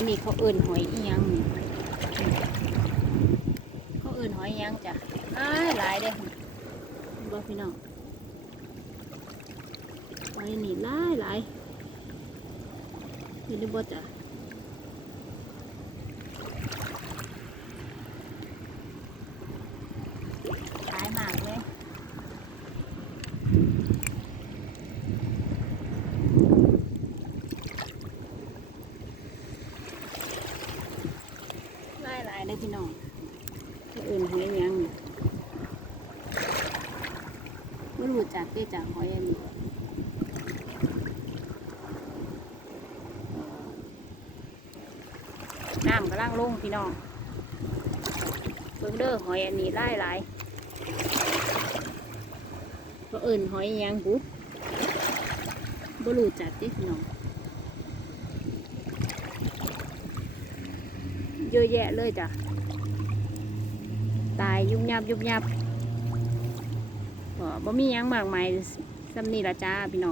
อันนี้เขาเอิ้นหอยอียังเขาเอิ้นหอยอียังจ้ะหลายหลายเด้บ่พี่น้องหอยนี่หลายหลายเห็นหรือบ่จ้ะหลายมากเลยายหลายเลยพี่น้องเขาเอื่นหอยยังไม่รู้จักได้จากหอยอันนี้น้ำกำลังลงพี่น้องเบิ่งเด้อหอยอันนี้หลายหลายเขาเอื่นหอยยังบุ๊บ่รู้จักเด้พี่น้อง เยอะแยะเลยจ้ะ ตายยุบยับยุบยับบ่มียังมากมายสำนี่ละจ้าพี่น้อง